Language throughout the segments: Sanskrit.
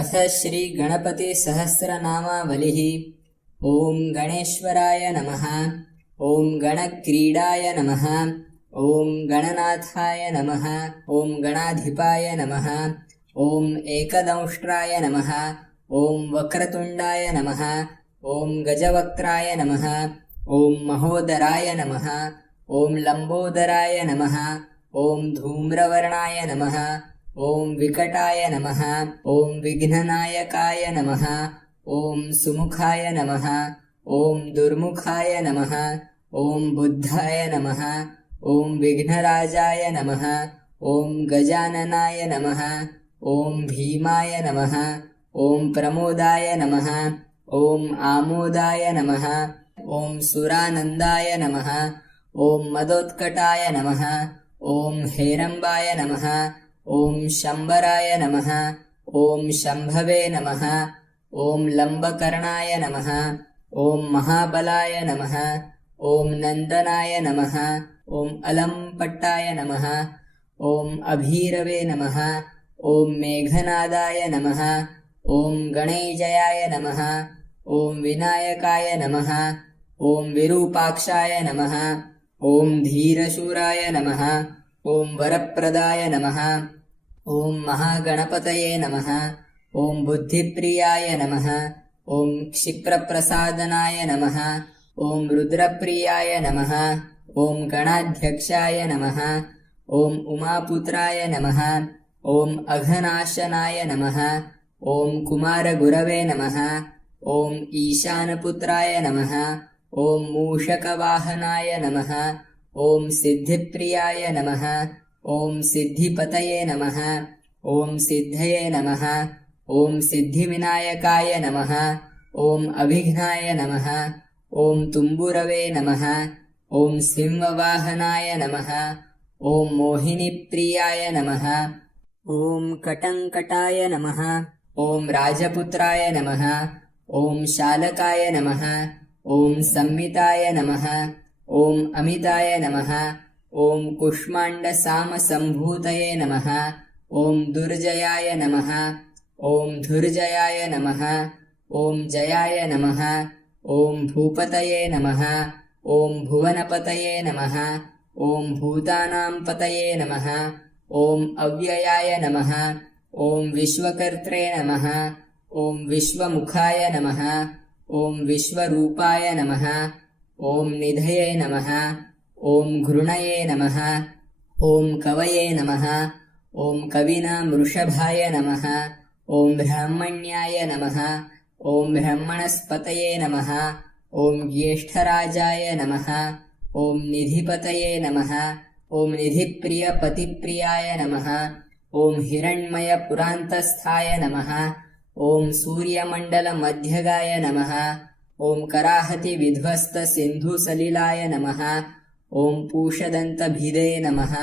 अथ श्रीगणपतिसहस्रनामावलिः। ॐ गणेश्वराय नमः। ॐ गणक्रीडाय नमः। ॐ गणनाथाय नमः। ॐ गणाधिपाय नमः। ॐ एकदंष्ट्राय नमः। ॐ वक्रतुण्डाय नमः। ॐ गजवक्त्राय नमः। ॐ महोदराय नमः। ॐ लम्बोदराय नमः। ॐ धूम्रवर्णाय नमः। ॐ विकटाय नमः। ॐ विघ्ननायकाय नमः। ॐ सुमुखाय नमः। ॐ दुर्मुखाय नमः। ॐ बुद्धाय नमः। ॐ विघ्नराजाय नमः। ॐ गजाननाय नमः। ॐ भीमाय नमः। ॐ प्रमोदाय नमः। ॐ आमोदाय नमः। ॐ सुरानन्दाय नमः। ॐ मदोत्कटाय नमः। ॐ हेरम्बाय नमः। ॐ शम्बराय नमः। ॐ शम्भवे नमः। ॐ लम्बकर्णाय नमः। ॐ महाबलाय नमः। ॐ नन्दनाय नमः। ॐ अलम्पट्टाय नमः। ॐ अभीरवे नमः। ॐ मेघनादाय नमः। ॐ गणेजयाय नमः। ॐ विनायकाय नमः। ॐ विरूपाक्षाय नमः। ॐ धीरशूराय नमः। ॐ वरप्रदाय नमः। ॐ महागणपतये नमः। ॐ बुद्धिप्रियाय नमः। ॐ क्षिप्रप्रसादनाय नमः। ॐ रुद्रप्रियाय नमः। ॐ गणाध्यक्षाय नमः। ॐ उमापुत्राय नमः। ॐ अघनाशनाय नमः। ॐ कुमारगुरवे नमः। ॐ ईशानपुत्राय नमः। ॐ मूषकवाहनाय नमः। ॐ सिद्धिप्रियाय नमः। ॐ सिद्धिपतये नमः। ॐ सिद्धये नमः। ॐ सिद्धिविनायकाय नमः। ॐ अभिघ्नाय नमः। ॐ तुम्बुरवे नमः। ॐ सिंहवाहनाय नमः। ॐ मोहिनीप्रियाय नमः। ॐ कटङ्कटाय नमः। ॐ राजपुत्राय नमः। ॐ शालकाय नमः। ॐ संमिताय नमः। ॐ अमिताय नमः। ॐ कुष्माण्डसामसम्भूतये नमः। ॐ दुर्जयाय नमः। ॐ धुर्जयाय नमः। ॐ जयाय नमः। ॐ भूपतये नमः। ॐ भुवनपतये नमः। ॐ भूतानां पतये नमः। ॐ अव्ययाय नमः। ॐ विश्वकर्त्रे नमः। ॐ विश्वमुखाय नमः। ॐ विश्वरूपाय नमः। ॐ निधये नमः। ॐ घृणये नमः। ॐ कवये नमः। ॐ कविनां वृषभाय नमः। ॐ ब्राह्मण्याय नमः। ॐ ब्रह्मणस्पतये नमः। ॐ ज्येष्ठराजाय नमः। ॐ निधिपतये नमः। ॐ निधिप्रियपतिप्रियाय नमः। ॐ हिरण्मयपुरान्तस्थाय नमः। ॐ सूर्यमण्डलमध्यगाय नमः। ॐ कराहतिविध्वस्तसिन्धुसलिलाय नमः। ॐ पूषदन्तभिदे नमः।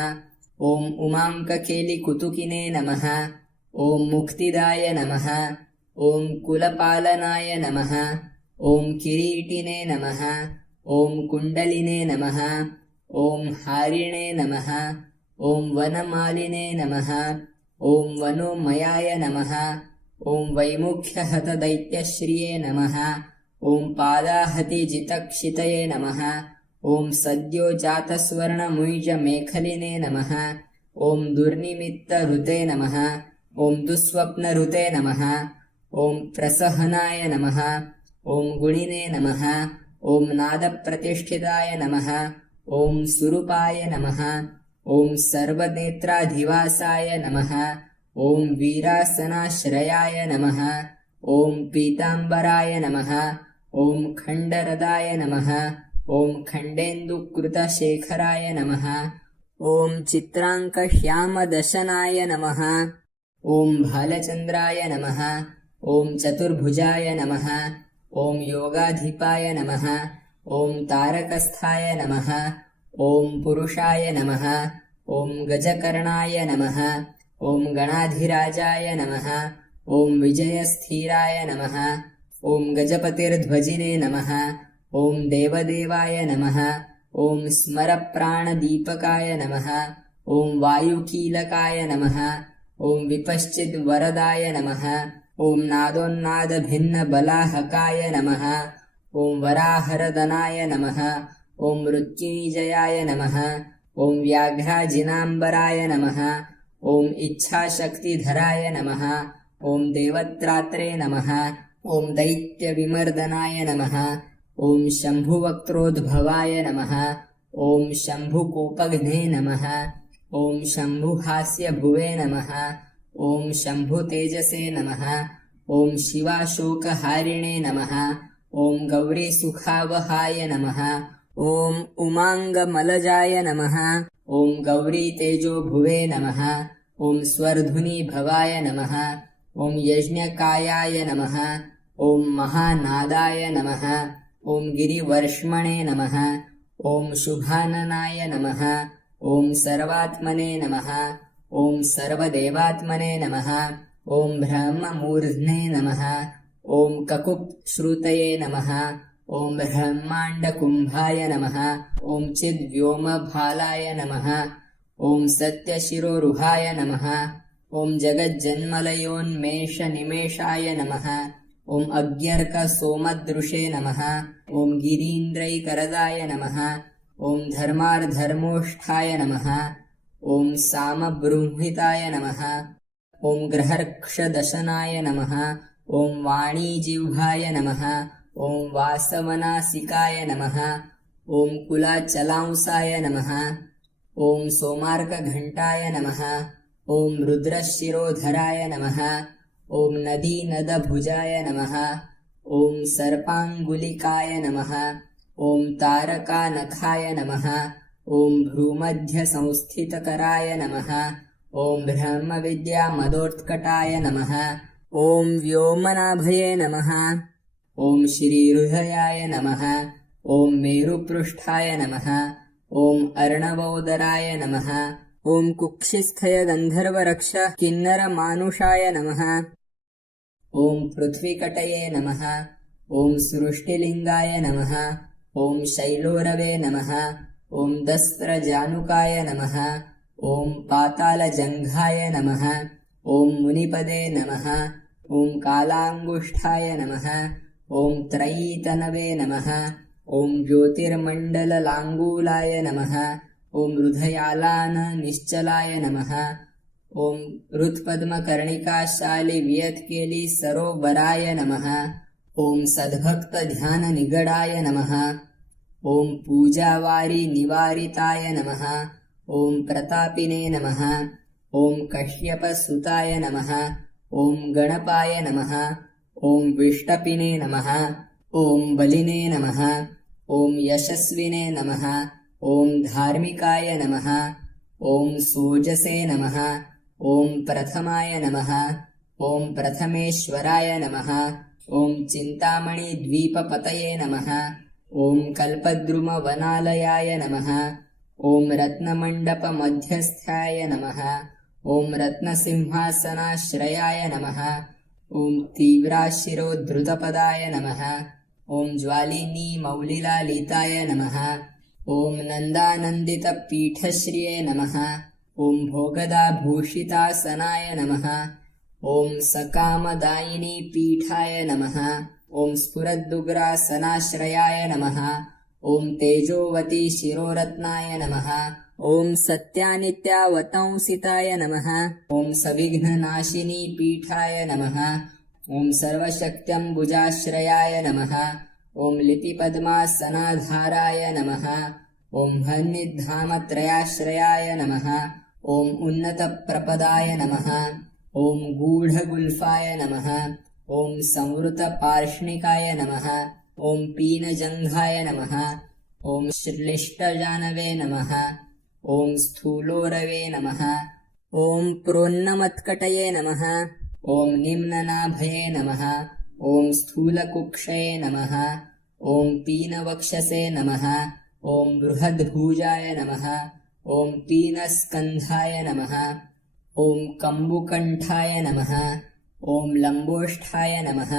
ॐ उमाङ्ककेलिकुतुकिने नमः। ॐ मुक्तिदाय नमः। ॐ कुलपालनाय नमः। ॐ किरीटिने नमः। ॐ कुण्डलिने नमः। ॐ हारिणे नमः। ॐ वनमालिने नमः। ॐ वनोमयाय नमः। ॐ वैमुख्यहतदैत्यश्रिये नमः। ॐ पादाहतिजितक्षितये नमः। ॐ सद्योजातस्वर्णमुञ्जमेखलिने नमः। ॐ दुर्निमित्तहृते नमः। ॐ दुःस्वप्नहृते नमः। ॐ प्रसहनाय नमः। ॐ गुणिने नमः। ॐ नादप्रतिष्ठिताय नमः। ॐ सुरूपाय नमः। ॐ सर्वनेत्राधिवासाय नमः। ॐ वीरासनाश्रयाय नमः। ॐ पीताम्बराय नमः। ॐ खण्डरदाय नमः। ॐ खण्डेन्दुकृतशेखराय नमः। ॐ चित्राङ्कश्यामदशनाय नमः। ॐ भालचन्द्राय नमः। ॐ चतुर्भुजाय नमः। ॐ योगाधिपाय नमः। ॐ तारकस्थाय नमः। ॐ पुरुषाय नमः। ॐ गजकर्णाय नमः। ॐ गणाधिराजाय नमः। ॐ विजयस्थिराय नमः। ॐ गजपतिर्ध्वजिने नमः। ॐ देवदेवाय नमः। ॐ स्मरप्राणदीपकाय नमः। ॐ वायुकीलकाय नमः। ॐ विपश्चिद्वरदाय नमः। ॐ नादोन्नादभिन्नबलाहकाय नमः। ॐ वराहरदनाय नमः। ॐ मृत्युञ्जयाय नमः। ॐ व्याघ्राजिनाम्बराय नमः। ॐ इच्छाशक्तिधराय नमः। ॐ देवत्रात्रे नमः। ॐ दैत्यविमर्दनाय नमः। ॐ शम्भुवक्त्रोद्भवाय नमः। ॐ शम्भुकोपघ्ने नमः। ॐ शम्भुहास्यभुवे नमः। ॐ शम्भुतेजसे नमः। ॐ शिवाशोकहारिणे नमः। ॐ गौरीसुखावहाय नमः। ॐ उमाङ्गमलजाय नमः। ॐ गौरीतेजोभुवे नमः। ॐ स्वर्धुनीभवाय नमः। ॐ यज्ञकायाय नमः। ॐ महानादाय नमः। ॐ गिरिवर्ष्मणे नमः। ॐ शुभाननाय नमः। ॐ सर्वात्मने नमः। ॐ सर्वदेवात्मने नमः। ॐ ब्रह्ममूर्ध्ने नमः। ॐ ककुप्श्रुतये नमः। ॐ ब्रह्माण्डकुम्भाय नमः। ॐ चिद्व्योमभालाय नमः। ॐ सत्यशिरोरुहाय नमः। ॐ जगज्जन्मलयोन्मेषनिमेषाय नमः। ॐ अज्ञर्कसोमदृशे नमः। ॐ गिरीन्द्रैकरदाय नमः। ॐ धर्मार्धर्मोष्ठाय नमः। ॐ सामबृंहिताय नमः। ॐ ग्रहर्क्षदशनाय नमः। ॐ वाणीजिह्वाय नमः। ॐ वासवनासिकाय नमः। ॐ कुलाचलांसाय नमः। ॐ सोमार्कघण्टाय नमः। ॐ रुद्रशिरोधराय नमः। ॐ नदीनदभुजाय नमः। ॐ सर्पाङ्गुलिकाय नमः। ॐ तारकानखाय नमः। ॐ भ्रूमध्यसंस्थितकराय नमः। ॐ ब्रह्मविद्यामदोत्कटाय नमः। ॐ व्योमनाभये नमः। ॐ श्रीहृदयाय नमः। ॐ मेरुपृष्ठाय नमः। ॐ अर्णवोदराय नमः। ॐ कुक्षिस्थयगन्धर्वरक्ष किन्नरमानुषाय नमः। ॐ पृथ्वीकटये नमः। ॐ सृष्टिलिङ्गाय नमः। ॐ शैलोरवे नमः। ॐ दस्त्रजानुकाय नमः। ॐ पातालजङ्घाय नमः। ॐ मुनिपदे नमः। ॐ कालाङ्गुष्ठाय नमः। ॐ त्रयीतनवे नमः। ॐ ज्योतिर्मण्डललाङ्गूलाय नमः। ॐ हृदयालाननिश्चलाय नमः। ॐ हृत्पद्मकर्णिकाशालिवियत्केलिसरोवराय नमः। ॐ सद्भक्तध्याननिगडाय नमः। ॐ पूजावारिनिवारिताय नमः। ॐ प्रतापिने नमः। ॐ कश्यपसुताय नमः। ॐ गणपाय नमः। ॐ विष्टपिने नमः। ॐ बलिने नमः। ॐ यशस्विने नमः। ॐ धार्मिकाय नमः। ॐ सोजसे नमः। ॐ प्रथमाय नमः। ॐ प्रथमेश्वराय नमः। ॐ चिन्तामणिद्वीपपतये नमः। ॐ कल्पद्रुमवनालयाय नमः। ॐ रत्नमण्डपमध्यस्थाय नमः। ॐ रत्नसिंहासनाश्रयाय नमः। ॐ तीव्राशिरोद्धृतपदाय नमः। ॐ ज्वालिनीमौलिलालिताय नमः। ॐ नन्दानन्दितपीठश्रिये नमः। ॐ भोगदाभूषितासनाय नमः। ॐ सकामदायिनीपीठाय नमः। ॐ स्फुरद्दुग्रासनाश्रयाय नमः। ॐ तेजोवती शिरोरत्नाय नमः। ॐ सत्यानित्यावतंसिताय नमः। ॐ सविघ्ननाशिनी पीठाय नमः। ॐ सर्वशक्त्यम्बुजाश्रयाय नमः। ॐ लिपिपद्मासनाधाराय नमः। ॐ हन्निधामत्रयाश्रयाय नमः। ॐ उन्नतप्रपदाय नमः। ॐ गूढगुल्फाय नमः। ॐ संवृतपार्ष्णिकाय नमः। ॐ पीनजङ्घाय नमः। ॐ श्लिष्टजानवे नमः। ॐ स्थूलोरवे नमः। ॐ प्रोन्नमत्कटये नमः। ॐ निम्ननाभये नमः। ॐ स्थूलकुक्षये नमः। ॐ पीनवक्षसे नमः। ॐ बृहद्भुजाय नमः। ॐ पीनस्कन्धाय नमः। ॐ कम्बुकण्ठाय नमः। ॐ लम्बोष्ठाय नमः।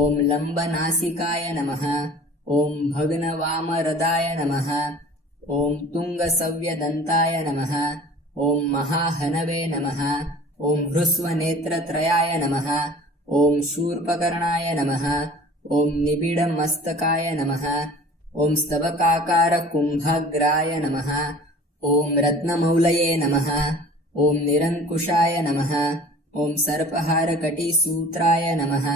ॐ लम्बनासिकाय नमः। ॐ भग्नवामरदाय नमः। ॐ तुङ्गसव्यदन्ताय नमः। ॐ महाहनवे नमः। ॐ हृस्वनेत्रत्रयाय नमः। ॐ शूर्पकर्णाय नमः। ॐ निबिडमस्तकाय नमः। ॐ स्तबकाकारकुम्भग्राय नमः। ॐ रत्नमौलये नमः। ॐ निरङ्कुशाय नमः। ॐ सर्पहारकटिसूत्राय नमः।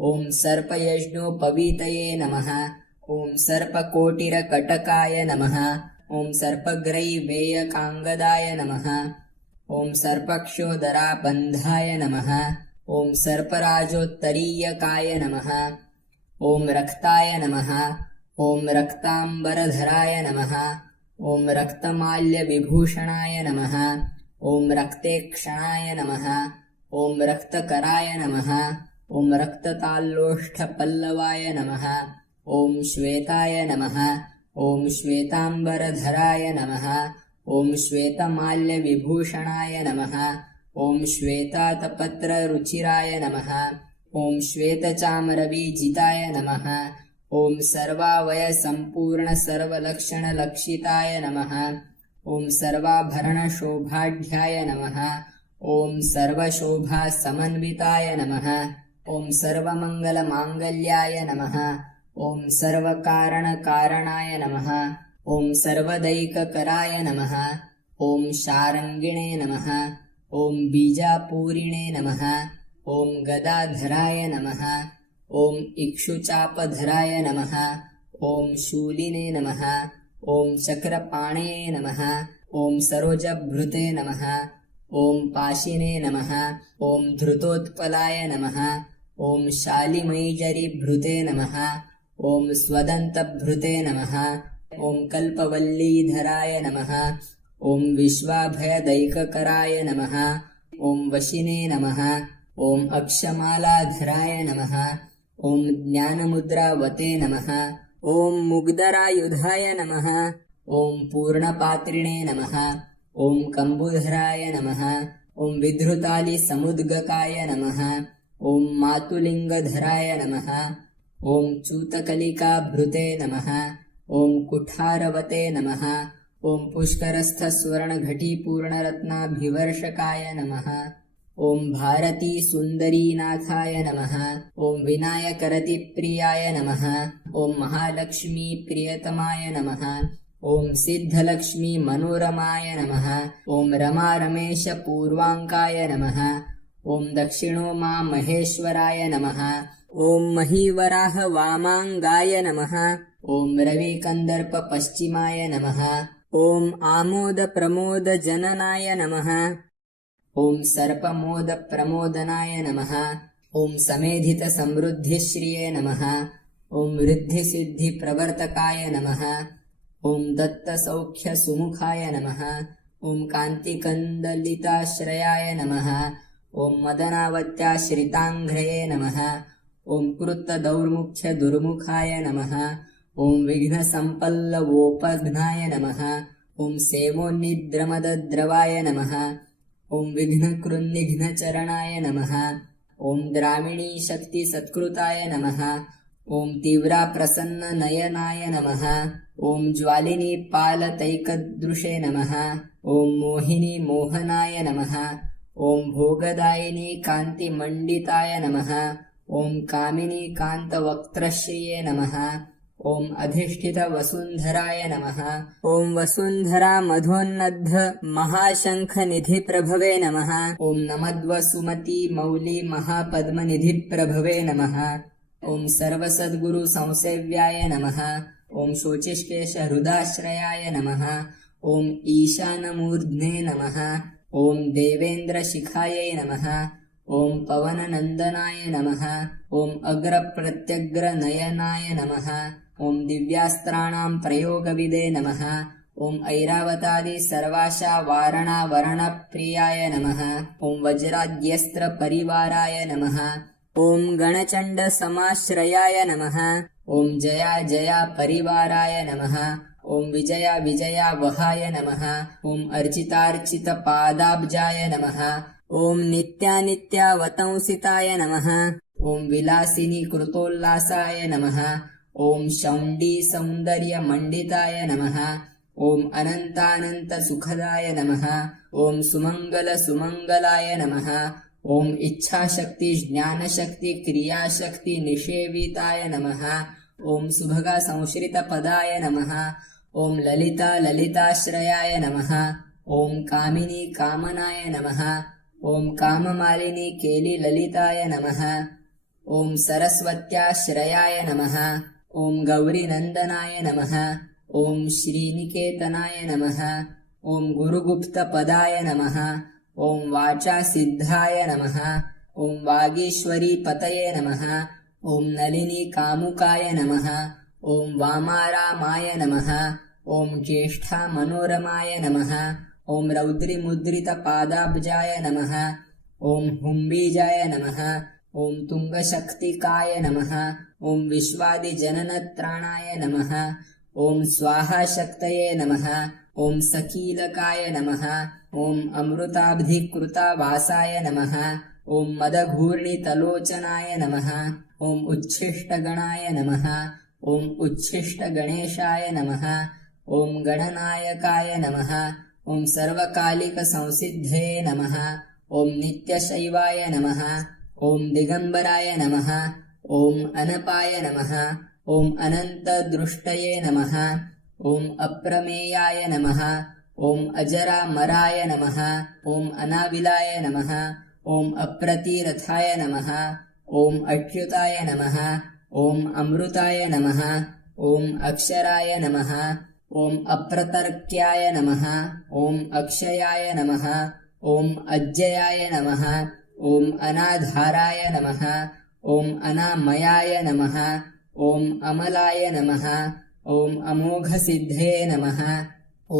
ॐ सर्पयज्ञोपवीतये नमः। ॐ सर्पकोटिरकटकाय नमः। ॐ सर्पग्रैवेयकाङ्गदाय नमः। ॐ सर्पक्षोदराबन्धाय नमः। ॐ सर्पराजोत्तरीयकाय नमः। ॐ रक्ताय नमः। ॐ रक्ताम्बरधराय नमः। ॐ रक्तमाल्यविभूषणाय नमः। ॐ रक्तेक्षणाय नमः। ॐ रक्तकराय नमः। ॐ रक्तताल्लोष्ठपल्लवाय नमः। ॐ श्वेताय नमः। ॐ श्वेताम्बरधराय नमः। ॐ श्वेतमाल्यविभूषणाय नमः। ॐ श्वेतातपत्ररुचिराय नमः। ॐ श्वेतचामरविजिताय नमः। ॐ सर्वावयसम्पूर्णसर्वलक्षणलक्षिताय नमः। ॐ सर्वाभरणशोभाढ्याय नमः। ॐ सर्वशोभासमन्विताय नमः। ॐ सर्वमङ्गलमाङ्गल्याय नमः। ॐ सर्वकारणकारणाय नमः। ॐ सर्वदैककराय नमः। ॐ शारङ्गिणे नमः। ॐ बीजापूरिणे नमः। ॐ गदाधराय नमः। ॐ इक्षुचापधराय नमः। ॐ शूलिने नमः। ॐ चक्रपाणये नमः। ॐ सरोजभृते नमः। ॐ पाशिने नमः। ॐ धृतोत्पलाय नमः। ॐ शालिमैजरिभृते नमः। ॐ स्वदन्तभृते नमः। ॐ कल्पवल्लीधराय नमः। ॐ विश्वाभयदैककराय नमः। ॐ वशिने नमः। ॐ अक्षमालाधराय नमः। ॐ ज्ञानमुद्रावते नमः। ॐ मुग्धरायुधाय नमः। ॐ पूर्णपात्रिणे नमः। ॐ कम्बुधराय नमः। ॐ विधृतालिसमुद्गकाय नमः। ॐ मातुलिङ्गधराय नमः। ॐ चूतकलिकाभृते नमः। ॐ कुठारवते नमः। ॐ पुष्करस्थस्वर्णघटीपूर्णरत्नाभिवर्षकाय नमः। ॐ भारतीसुन्दरीनाथाय नमः। ॐ विनायकरतिप्रियाय नमः। ॐ महालक्ष्मीप्रियतमाय नमः। ॐ सिद्धलक्ष्मीमनोरमाय नमः। ॐ रमारमेशपूर्वाङ्काय नमः। ॐ दक्षिणोमामहेश्वराय नमः। ॐ महीवराहवामाङ्गाय नमः। ॐ रविकन्दर्पपश्चिमाय नमः। ॐ आमोदप्रमोदजननाय नमः। ॐ सर्पमोदप्रमोदनाय नमः। ॐ समेधितसमृद्धिश्रिये नमः। ॐ वृद्धिसिद्धिप्रवर्तकाय नमः। ॐ दत्तसौख्यसुमुखाय नमः। ॐ कान्तिकन्दलिताश्रयाय नमः। ॐ मदनावत्याश्रिताङ्घ्रये नमः। ॐ कृत्तदौर्मुख्यदुर्मुखाय नमः। ॐ विघ्नसम्पल्लवोपघ्नाय नमः। ॐ सेवोन्निद्रमदद्रवाय नमः। ॐ विघ्नकृन्निघ्नचरणाय नमः। ॐ द्रामिणीशक्तिसत्कृताय नमः। ॐ तीव्राप्रसन्ननयनाय नमः। ॐ ज्वालिनीपालतैकदृशे नमः। ॐ मोहिनीमोहनाय नमः। ॐ भोगदायिनी कान्तिमण्डिताय नमः। ॐ कामिनीकान्तवक्त्रश्रिये नमः। ॐ अधिष्ठितवसुन्धराय नमः। ॐ वसुन्धरामधोन्नद्ध महाशङ्खनिधिप्रभवे नमः। ॐ नमद्वसुमतीमौलिमहापद्मनिधिप्रभवे नमः। ॐ सर्वसद्गुरुसंसेव्याय नमः। ॐ शोचिष्केशहृदाश्रयाय नमः। ॐ ईशानमूर्ध्ने नमः। ॐ देवेन्द्रशिखायै नमः। ॐ पवननन्दनाय नमः। ॐ अग्रप्रत्यग्रनयनाय नमः। ॐ दिव्यास्त्राणां प्रयोगविदे नमः। ॐ ऐरावतादिसर्वाशावारणावरणप्रियाय नमः। ॐ वज्राद्यस्त्रपरिवाराय नमः। ॐ गणचण्डसमाश्रयाय नमः। ॐ जया जया परिवाराय नमः। ॐ विजया विजयावहाय नमः। ॐ अर्चितार्चितपादाब्जाय नमः। ॐ नित्यानित्यावतंसिताय नमः। ॐ विलासिनीकृतोल्लासाय नमः। ॐ शौण्डीसौन्दर्यमण्डिताय नमः। ॐ अनन्तानन्तसुखदाय नमः। ॐ सुमङ्गलसुमङ्गलाय नमः। ॐ इच्छाशक्ति ज्ञानशक्ति क्रियाशक्ति निषेविताय नमः। ॐ सुभगा संश्रितपदाय नमः। ॐ ललिता ललिताश्रयाय नमः। ॐ कामिनी कामनाय नमः। ॐ काममालिनी केली ललिताय नमः। ॐ सरस्वत्याश्रयाय नमः। ॐ गौरीनन्दनाय नमः। ॐ श्रीनिकेतनाय नमः। ॐ गुरुगुप्तपदाय नमः। ॐ वाचासिद्धाय नमः। ॐ वागीश्वरी पतये नमः। ॐ नलिनी कामुकाय नमः। ॐ वामारामाय नमः। ॐ ज्येष्ठा मनोरमाय नमः। ॐ रौद्रिमुद्रितपादाब्जाय नमः। ॐ हुम्बीजाय नमः। ॐ तुङ्गशक्तिकाय नमः। ॐ विश्वादिजननत्राणाय नमः। ॐ स्वाहाशक्तये नमः। ॐ सकीलकाय नमः। ॐ अमृताब्धिकृतावासाय नमः। ॐ मदघूर्णितलोचनाय नमः। ॐ उच्छिष्टगणाय नमः। ॐ उच्छिष्टगणेशाय नमः। ॐ गणनायकाय नमः। ॐ सर्वकालिकसंसिद्धये नमः। ॐ नित्यशैवाय नमः। ॐ दिगम्बराय नमः। ॐ अनपाय नमः। ॐ अनन्तदृष्टये नमः। ॐ अप्रमेयाय नमः। ॐ अजरामराय नमः। ॐ अनाविलाय नमः। ॐ अप्रतिरथाय नमः। ॐ अच्युताय नमः। ॐ अमृताय नमः। ॐ अक्षराय नमः। ॐ अप्रतर्क्याय नमः। ॐ अक्षयाय नमः। ॐ अज्जयाय नमः। ॐ अनाधाराय नमः। ॐ अनामयाय नमः। ॐ अमलाय नमः। ॐ अमोघसिद्धये नमः।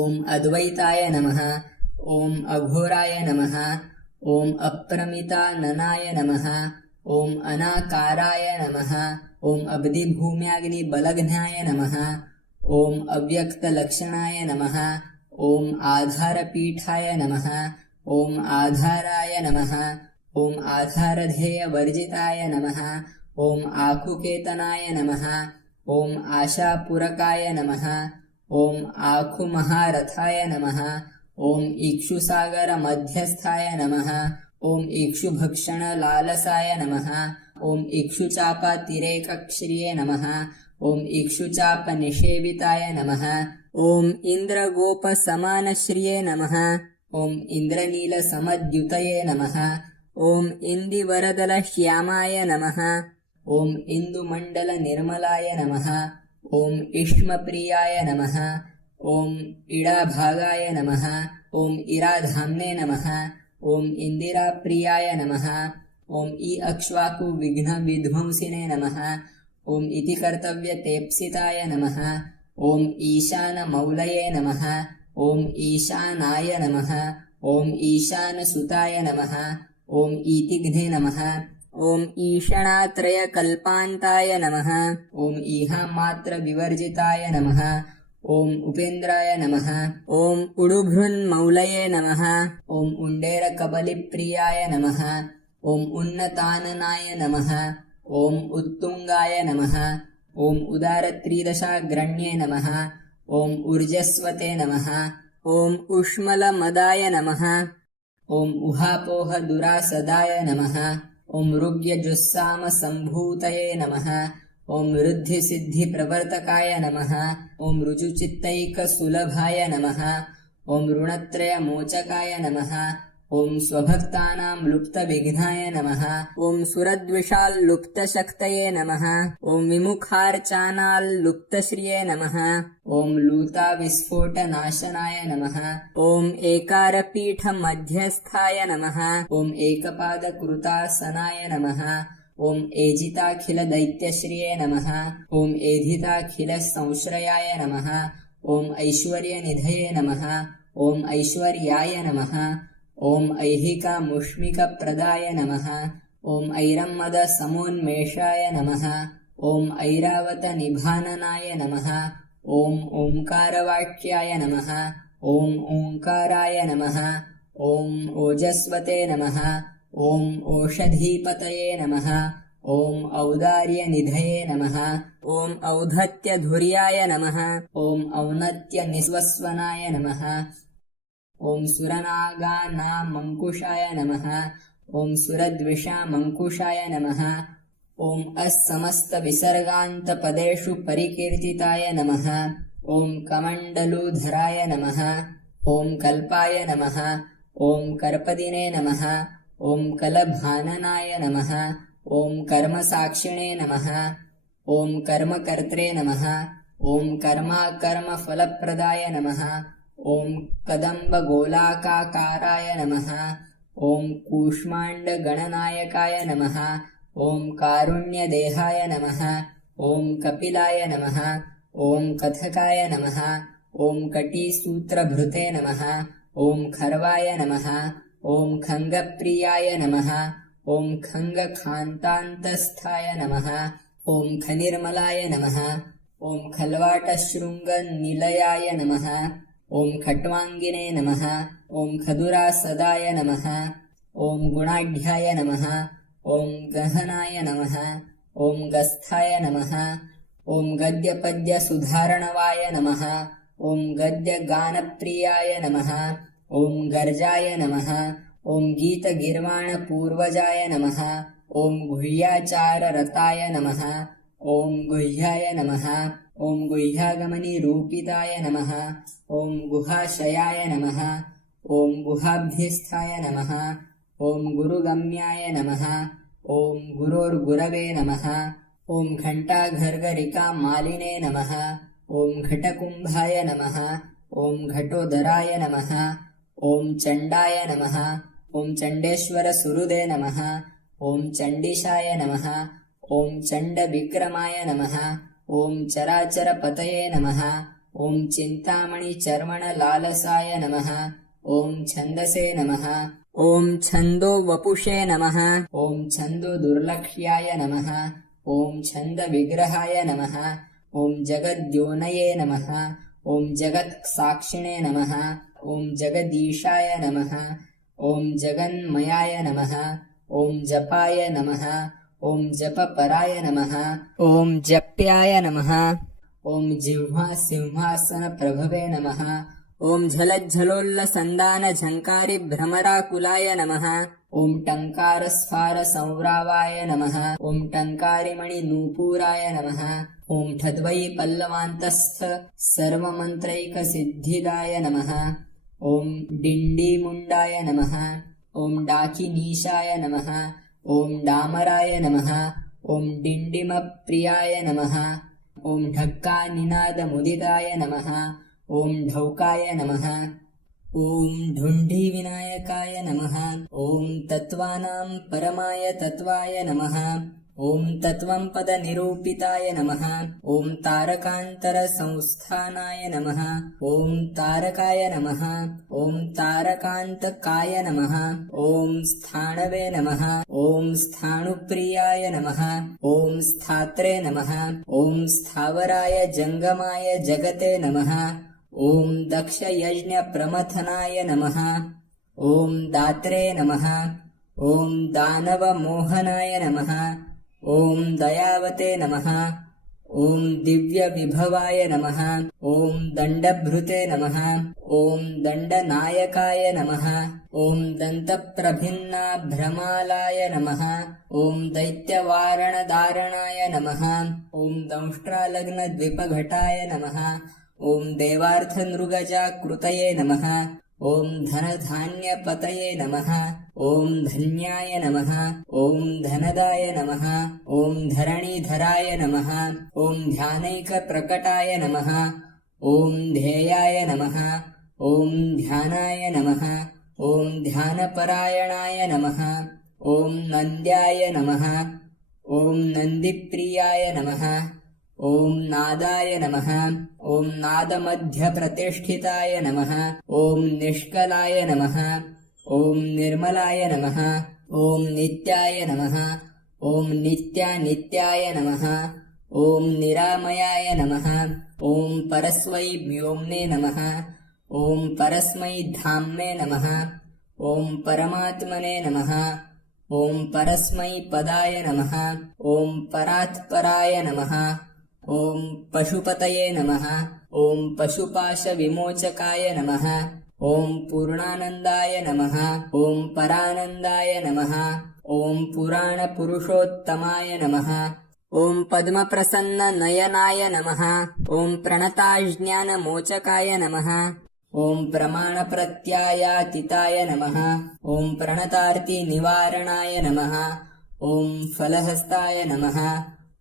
ॐ अद्वैताय नमः। ॐ अघोराय नमः। ॐ अप्रमिताननाय नमः। ॐ अनाकाराय नमः। ॐ अब्धिभूम्याग्निबलघ्नाय नमः। ॐ अव्यक्तलक्षणाय नमः। ॐ आधारपीठाय नमः। ॐ आधाराय नमः। ॐ आधारधेयवर्जिताय नमः। ॐ आकुकेतनाय नमः। ॐ आशापूरकाय नमः। ॐ आखुमहारथाय नमः। ॐ इक्षुसागरमध्यस्थाय नमः। ॐ इक्षुभक्षणलालसाय नमः। ॐ इक्षुचापातिरेकक्ष्रिये नमः। ॐ इक्षुचापनिषेविताय नमः। ॐ इन्द्रगोपसमानश्रिये नमः। ॐ इन्द्रनीलसमद्युतये नमः। ॐ इन्दिवरदलश्यामाय नमः। ॐ इन्दुमण्डलनिर्मलाय नमः। ॐ इष्मप्रियाय नमः। ॐ इडाभागाय नमः। ॐ इराधाम्ने नमः। ॐ इन्दिराप्रियाय नमः। ॐ अक्ष्वाकुविघ्नविध्वंसिने नमः। ॐ इतिकर्तव्यतेप्सिताय नमः। ॐ ईशानमौलये नमः। ॐ ईशानाय नमः। ॐ ईशानसुताय नमः। ॐ ईतिघ्ने नमः। ॐ ईषणात्रयकल्पान्ताय नमः। ॐ ईहामात्रविवर्जिताय नमः। ॐ उपेन्द्राय नमः। ॐ उडुभृन्मौलये नमः। ॐ उण्डेरकबलिप्रियाय नमः। ॐ उन्नताननाय नमः। ॐ उत्तुङ्गाय नमः। ॐ उदारत्रिदशाग्रण्ये नमः। ॐ ऊर्जस्वते नमः। ॐ उष्मलमदाय नमः। ॐ उहापोहदुरासदाय नमः। ॐ ऋग्यजुस्सामसम्भूतये नमः। ॐ ऋद्धिसिद्धिप्रवर्तकाय नमः। ॐ ऋजुचित्तैकसुलभाय नमः। ॐ ऋणत्रयमोचकाय नमः। ॐ स्वभक्तानां लुप्तविघ्नाय नमः। ॐ सुरद्विषाल्लुप्तशक्तये नमः। ॐ विमुखार्चानाल्लुप्तश्रिये नमः। ॐ लूताविस्फोटनाशनाय नमः। ॐ एकारपीठमध्यस्थाय नमः। ॐ एकपादकृतासनाय नमः। ॐ एजिताखिलदैत्यश्रिये नमः। ॐ एधिताखिलसंश्रयाय नमः। ॐ ऐश्वर्यनिधये नमः। ॐ ऐश्वर्याय नमः। ॐ ऐहिकामुष्मिकप्रदाय नमः। ॐ ऐरम्मदसमोन्मेषाय नमः। ॐ ऐरावतनिभाननाय नमः। ॐ ओङ्कारवाक्याय नमः। ॐ ओङ्काराय नमः। ॐ ओजस्वते नमः। ॐ ओषधीपतये नमः। ॐ औदार्यनिधये नमः। ॐ औद्धत्यधुर्याय नमः। ॐ औन्नत्यनिस्वस्वनाय नमः। ॐ सुरनागानामङ्कुशाय नमः। ॐ सुरद्विषामङ्कुशाय नमः ॐ अस्समस्तविसर्गान्तपदेषु परिकीर्तिताय नमः ॐ कमण्डलूधराय नमः ॐ कल्पाय नमः ॐ कर्पदिने नमः ॐ कलभाननाय नमः ॐ कर्मसाक्षिणे नमः ॐ कर्मकर्त्रे नमः ॐ कर्माकर्मफलप्रदाय नमः ॐ कदम्बगोलाकाकाराय नमः ॐ कूष्माण्डगणनायकाय नमः ॐ कारुण्यदेहाय नमः ॐ कपिलाय नमः ॐ कथकाय नमः ॐ कटीसूत्रभृते नमः ॐ खर्वाय नमः ॐ खङ्गप्रियाय नमः ॐ खङ्गखान्तान्तस्थाय नमः ॐ खनिर्मलाय नमः ॐ खल्वाटशृङ्गनिलयाय नमः ॐ खट्वाङ्गिने नमः ॐ खदुरासदाय नमः ॐ गुणाढ्याय नमः ॐ गहनाय नमः ॐ गस्थाय नमः ॐ गद्यपद्यसुधारणवाय नमः ॐ गद्यगानप्रियाय नमः ॐ गर्जाय नमः ॐ गीतगीर्वाणपूर्वजाय नमः ॐ गुह्याचाररताय नमः ॐ गुह्याय नमः ॐ गुह्यागमनिरूपिताय नमः ॐ गुहाशयाय नमः ॐ गुहाभ्यस्थाय नमः ॐ गुरुगम्याय नमः ॐ गुरोर्गुरवे नमः ॐ घण्टाघर्घरिकामालिने नमः ॐ घटकुम्भाय नमः ॐ घटोदराय नमः ॐ चण्डाय नमः ॐ चण्डेश्वरसुहृदे नमः ॐ चण्डिशाय नमः ॐ चण्डविक्रमाय नमः ॐ चराचरपतये नमः ॐ चिन्तामणिचर्मणलालसाय नमः ॐ छन्दसे नमः ॐ छन्दोवपुषे नमः ॐ छन्दोदुर्लक्ष्याय नमः ॐ छन्दविग्रहाय नमः ॐ जगद्योनये नमः ॐ जगत्साक्षिणे नमः ॐ जगदीशाय नमः ॐ जगन्मयाय नमः ॐ जपाय नमः ॐ जपपराय नमः ॐ जप्याय नमः ॐ जिह्वासिंहासनप्रभवे नमः ॐ झलज्झलोल्लसन्दानझङ्कारिभ्रमराकुलाय नमः ॐ टङ्कारस्फारसंव्रावाय नमः ॐ टङ्कारिमणिनूपुराय नमः ॐ ठद्वै पल्लवान्तस्थ सर्वमन्त्रैकसिद्धिदाय नमः ॐ डिण्डीमुण्डाय नमः ॐ डाकिनीशाय नमः ॐ डामराय नमः ॐ डिण्डिमप्रियाय नमः ॐ ढक्कानिनादमुदिताय नमः ॐ ढौकाय नमः ॐ ढुण्ढीविनायकाय नमः ॐ तत्त्वानां परमाय तत्त्वाय नमः ॐ तत्त्वं पदनिरूपिताय नमः ॐ तारकान्तरसंस्थानाय नमः ॐ तारकाय नमः ॐ तारकान्तकाय नमः ॐ स्थाणवे नमः ॐ स्थाणुप्रियाय नमः ॐ स्थात्रे नमः ॐ स्थावराय जङ्गमाय जगते नमः ॐ दक्षयज्ञप्रमथनाय नमः ॐ दात्रे नमः ॐ दानवमोहनाय नमः ॐ दयावते नमः ॐ दिव्यविभवाय नमः ॐ दण्डभृते नमः ॐ दण्डनायकाय नमः ॐ दन्तप्रभिन्नाभ्रमालाय नमः ॐ दैत्यवारणदारणाय नमः ॐ दंष्ट्रालग्नद्विपघटाय नमः ॐ देवार्थनृगजाकृतये नमः ॐ धनधान्यपतये नमः ॐ धन्याय नमः ॐ धनदाय नमः ॐ धरणीधराय नमः ॐ ध्यानैकप्रकटाय नमः ॐ ध्येयाय नमः ॐ ध्यानाय नमः ॐ ध्यानपरायणाय नमः ॐ नन्द्याय नमः ॐ नन्दिप्रियाय नमः ॐ नादाय नमः ॐ नादमध्यप्रतिष्ठिताय नमः ॐ निष्कलाय नमः ॐ निर्मलाय नमः ॐ नित्याय नमः ॐ नित्यानित्याय नमः ॐ निरामयाय नमः ॐ परस्मै व्योम्ने नमः ॐ परस्मै धाम्ने नमः ॐ परमात्मने नमः ॐ परस्मै पदाय नमः ॐ परात्पराय नमः ॐ पशुपतये नमः ॐ पशुपाशविमोचकाय नमः ॐ पूर्णानन्दाय नमः। ॐ परानन्दाय नमः। ॐ पुराणपुरुषोत्तमाय नमः। ॐ पद्मप्रसन्ननयनाय नमः। ॐ प्रणताज्ञानमोचकाय नमः। ॐ प्रमाणप्रत्यायातिताय नमः। ॐ प्रणतार्तिनिवारणाय नमः। ॐ फलहस्ताय नमः।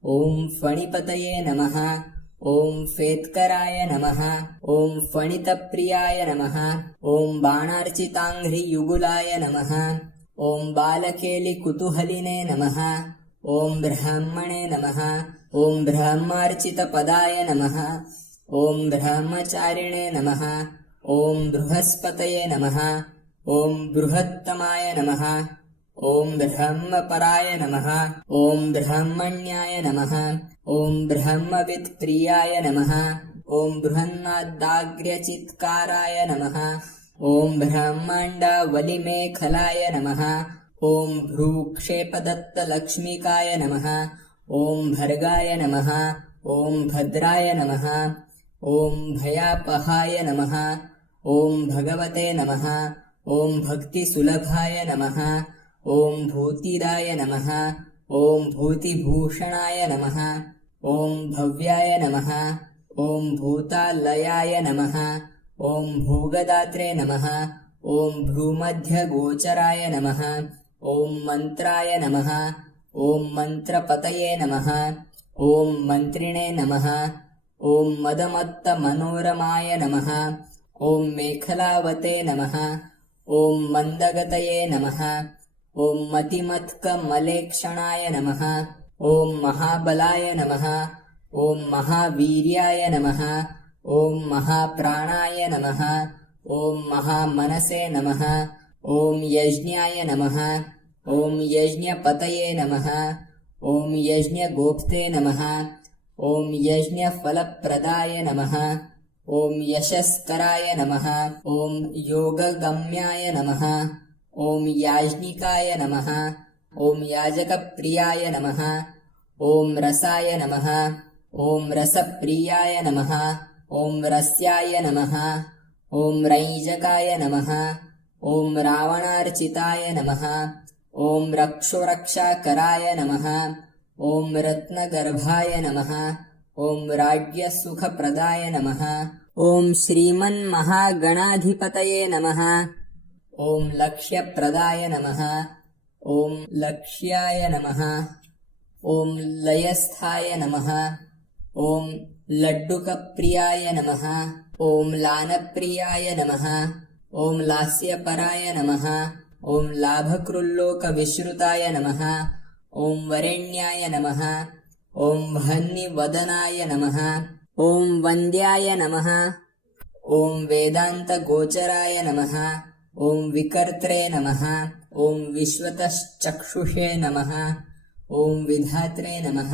ॐ फणिपतये नमः। ॐ फेत्कराय नमः। ॐ फणितप्रियाय नमः। ॐ बाणार्चिताङ्घ्रियुगुलाय नमः। ॐ बालकेलिकुतूहलिने नमः। ॐ ब्राह्मणे नमः। ॐ ब्रह्मार्चितपदाय नमः। ॐ ब्रह्मचारिणे नमः। ॐ बृहस्पतये नमः। ॐ बृहत्तमाय नमः। ॐ ब्रह्मपराय नमः। ॐ ब्रह्मण्याय नमः। ॐ ब्रह्मवित्प्रियाय नमः। ॐ बृहन्नादाग्र्यचित्काराय नमः। ॐ ब्रह्माण्डवलिमेखलाय नमः। ॐ भ्रूक्षेपदत्तलक्ष्मिकाय नमः। ॐ भर्गाय नमः। ॐ भद्राय नमः। ॐ भयापहाय नमः। ॐ भगवते नमः। ॐ भक्तिसुलभाय नमः। ॐ भूतिदाय नमः। ॐ भूतिभूषणाय नमः। ॐ भव्याय नमः। ॐ भूतालयाय नमः। ॐ भोगदात्रे नमः। ॐ भ्रूमध्यगोचराय नमः। ॐ मन्त्राय नमः। ॐ मन्त्रपतये नमः। ॐ मन्त्रिणे नमः। ॐ मदमत्तमनोरमाय नमः। ॐ मेखलावते नमः। ॐ मन्दगतये नमः। ॐ मतिमत्कमलेक्षणाय नमः। ॐ महाबलाय नमः। ॐ महावीर्याय नमः। ॐ महाप्राणाय नमः। ॐ महामनसे नमः। ॐ यज्ञाय नमः। ॐ यज्ञपतये नमः। ॐ यज्ञगोप्ते नमः। ॐ यज्ञफलप्रदाय नमः। ॐ यशस्कराय नमः। ॐ योगगम्याय नमः। ॐ याज्ञिकाय नमः। ॐ याजकप्रियाय नमः। ॐ रसाय नमः। ॐ रसप्रियाय नमः। ॐ रस्याय नमः। ॐ रञ्जकाय नमः। ॐ रावणार्चिताय नमः। ॐ रक्षोरक्षाकराय नमः। ॐ रत्नगर्भाय नमः। ॐ राज्यसुखप्रदाय नमः। ॐ श्रीमन्महागणाधिपतये नमः। ॐ लक्ष्यप्रदाय नमः। ॐ लक्ष्याय नमः। ॐ लयस्थाय नमः। ॐ लड्डुकप्रियाय नमः। ॐ लानप्रियाय नमः। ॐ लास्यपराय नमः। ॐ लाभकृल्लोकविश्रुताय नमः। ॐ वरेण्याय नमः। ॐ वह्निवदनाय नमः। ॐ वन्द्याय नमः। ॐ वेदान्तगोचराय नमः। ॐ विकर्त्रे नमः। ॐ विश्वतश्चक्षुषे नमः। ॐ विधात्रे नमः।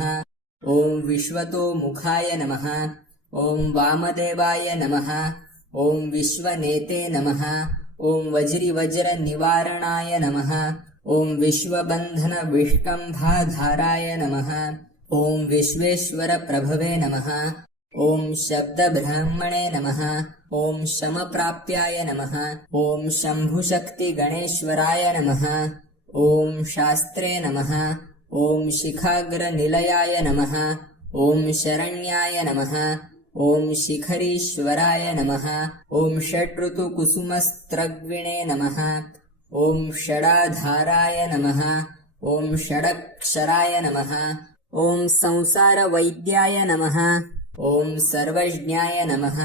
ॐ विश्वतोमुखाय नमः। ॐ वामदेवाय नमः। ॐ विश्वनेते नमः। ॐ वज्रिवज्रनिवारणाय नमः। ॐ विश्वबन्धनविष्टम्भाधाराय नमः। ॐ विश्वेश्वरप्रभवे नमः। ॐ शब्दब्राह्मणे नमः। ॐ शमप्राप्याय नमः। ॐ शम्भुशक्तिगणेश्वराय नमः। ॐ शास्त्रे नमः। ॐ शिखाग्रनिलयाय नमः। ॐ शरण्याय नमः। ॐ शिखरीश्वराय नमः। ॐ षड्ऋतुकुसुमस्त्रग्विणे नमः। ॐ षडाधाराय नमः। ॐ षडक्षराय नमः। ॐ संसारवैद्याय नमः। ॐ सर्वज्ञाय नमः।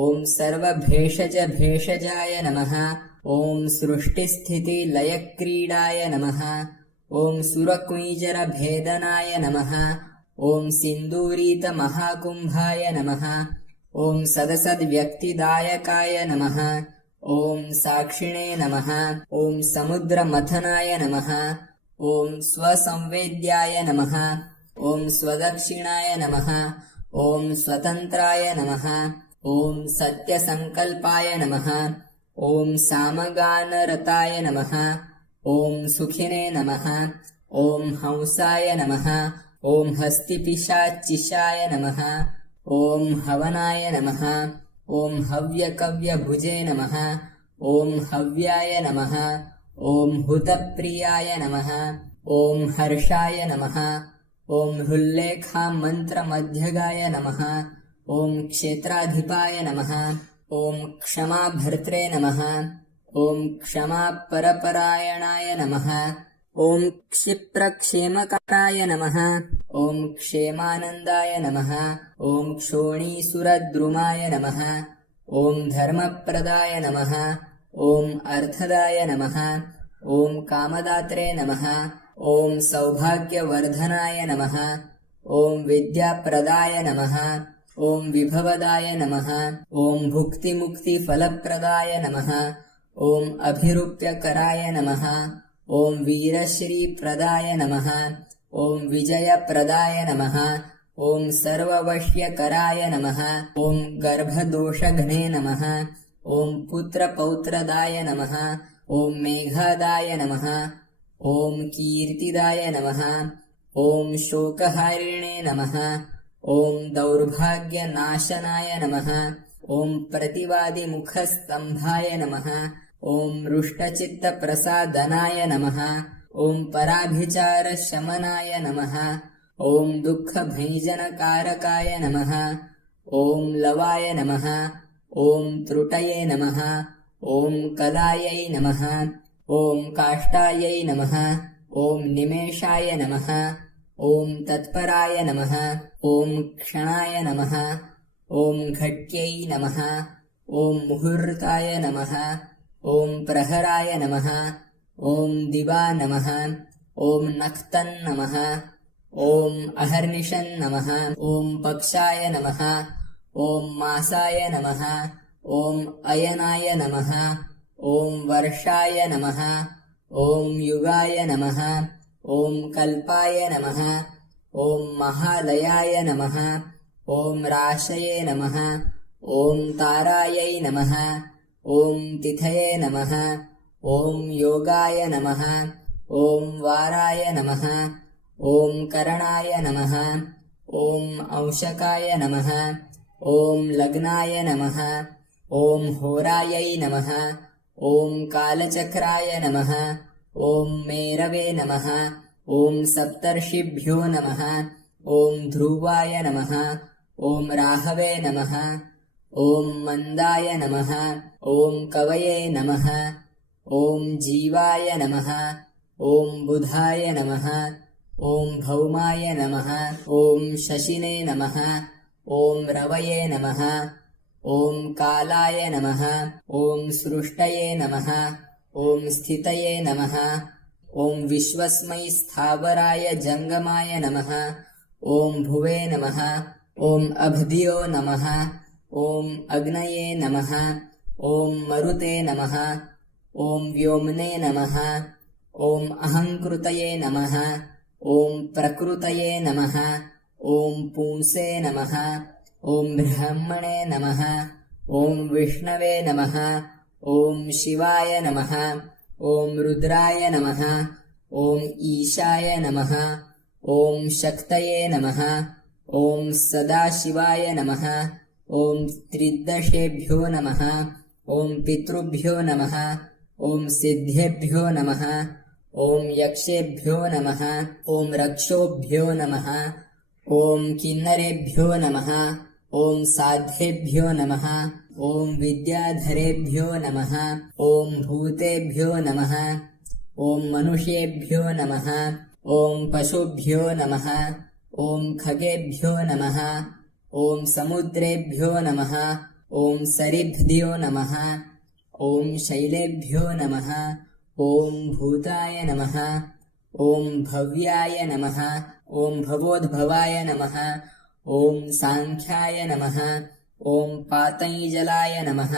ॐ सर्वभेषजभेषजाय नमः। ॐ सृष्टिस्थितिलयक्रीडाय नमः। ॐ सुरकुञ्जरभेदनाय नमः। ॐ सिन्दूरीतमहाकुम्भाय नमः। ॐ सदसद्व्यक्तिदायकाय नमः। ॐ साक्षिणे नमः। ॐ समुद्रमथनाय नमः। ॐ स्वसंवेद्याय नमः। ॐ स्वदक्षिणाय नमः। ॐ स्वतन्त्राय नमः। ॐ सत्यसङ्कल्पाय नमः। ॐ सामगानरताय नमः। ॐ सुखिने नमः। ॐ हंसाय नमः। ॐ हस्तिपिशाचिशाय नमः। ॐ हवनाय नमः। ॐ हव्यकव्यभुजे नमः। ॐ हव्याय नमः। ॐ हुतप्रियाय नमः। ॐ हर्षाय नमः। ॐ हृल्लेखामन्त्रमध्यगाय नमः। ॐ क्षेत्राधिपाय नमः। ॐ क्षमाभर्त्रे नमः। ॐ क्षमापरपरायणाय नमः। ॐ क्षिप्रक्षेमकाराय नमः। ॐ क्षेमानन्दाय नमः। ॐ क्षोणीसुरद्रुमाय नमः। ॐ धर्मप्रदाय नमः। ॐ अर्थदाय नमः। ॐ कामदात्रे नमः। ॐ सौभाग्यवर्धनाय नमः। ॐ विद्याप्रदाय नमः। ॐ विभवदाय नमः। ॐ भुक्तिमुक्तिफलप्रदाय नमः। ॐ अभिरूप्यकराय नमः। ॐ वीरश्रीप्रदाय नमः। ॐ विजयप्रदाय नमः। ॐ सर्ववश्यकराय नमः। ॐ गर्भदोषघ्ने नमः। ॐ पुत्रपौत्रदाय नमः। ॐ मेघादाय नमः। ॐ कीर्तिदाय नमः। ॐ शोकहारिणे नमः। ॐ दौर्भाग्यनाशनाय नमः। ॐ प्रतिवादिमुखस्तम्भाय नमः। ॐ रुष्टचित्तप्रसादनाय नमः। ॐ पराभिचारशमनाय नमः। ॐ दुःखभञ्जनकारकाय नमः। ॐ लवाय नमः। ॐ त्रुटये नमः। ॐ कलायै नमः। ॐ काष्ठायै नमः। ॐ निमेषाय नमः। ॐ तत्पराय नमः। ॐ क्षणाय नमः। ॐ घट्यै नमः। ॐ मुहूर्ताय नमः। ॐ प्रहराय नमः। ॐ दिवा नमः। ॐ नक्तन् नमः। ॐ अहर्निशन् नमः। ॐ पक्षाय नमः। ॐ मासाय नमः। ॐ अयनाय नमः। ॐ वर्षाय नमः। ॐ युगाय नमः। ॐ कल्पाय नमः। ॐ महालयाय नमः। ॐ राशये नमः। ॐ तारायै नमः। ॐ तिथये नमः। ॐ योगाय नमः। ॐ वाराय नमः। ॐ करणाय नमः। ॐ अंशकाय नमः। ॐ लग्नाय नमः। ॐ होरायै नमः। ॐ कालचक्राय नमः। ॐ मेरवे नमः। ॐ सप्तर्षिभ्यो नमः। ॐ ध्रुवाय नमः। ॐ राहवे नमः। ॐ मन्दाय नमः। ॐ कवये नमः। ॐ जीवाय नमः। ॐ बुधाय नमः। ॐ भौमाय नमः। ॐ शशिने नमः। ॐ रवये नमः। ॐ कालाय नमः। ॐ सृष्टये नमः। ॐ स्थितये नमः। ॐ विश्वस्मै स्थावराय जङ्गमाय नमः। ॐ भुवे नमः। ॐ अभ्यो नमः। ॐ अग्नये नमः। ॐ मरुते नमः। ॐ व्योम्ने नमः। ॐ अहङ्कृतये नमः। ॐ प्रकृतये नमः। ॐ पुंसे नमः। ॐ ब्रह्मणे नमः। ॐ विष्णवे नमः। ॐ शिवाय नमः। ॐ रुद्राय नमः। ॐ ईशाय नमः। ॐ शक्तये नमः। ॐ सदाशिवाय नमः। ॐ त्रिदशेभ्यो नमः। ॐ पितृभ्यो नमः। ॐ सिद्धेभ्यो नमः। ॐ यक्षेभ्यो नमः। ॐ रक्षोभ्यो नमः। ॐ किन्नरेभ्यो नमः। ॐ साध्येभ्यो नमः। ॐ विद्याधरेभ्यो नमः। ॐ भूतेभ्यो नमः। ॐ मनुष्येभ्यो नमः। ॐ पशुभ्यो नमः। ॐ खगेभ्यो नमः। ॐ समुद्रेभ्यो नमः। ॐ सरिभ्यो नमः। ॐ शैलेभ्यो नमः। ॐ भूताय नमः। ॐ भव्याय नमः। ॐ भवोद्भवाय नमः। ॐ साङ्ख्याय नमः। ॐ पातञ्जलाय नमः।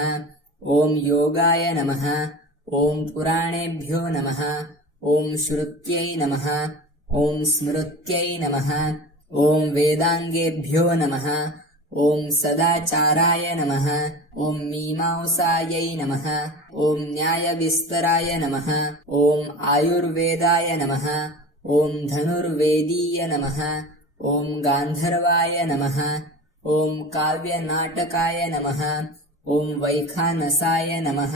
ॐ योगाय नमः। ॐ पुराणेभ्यो नमः। ॐ श्रुत्यै नमः। ॐ स्मृत्यै नमः। ॐ वेदाङ्गेभ्यो नमः। ॐ सदाचाराय नमः। ॐ मीमांसायै नमः। ॐ न्यायविस्तराय नमः। ॐ आयुर्वेदाय नमः। ॐ धनुर्वेदीय नमः। ॐ गान्धर्वाय नमः। ॐ काव्यनाटकाय नमः। ॐ वैखानसाय नमः।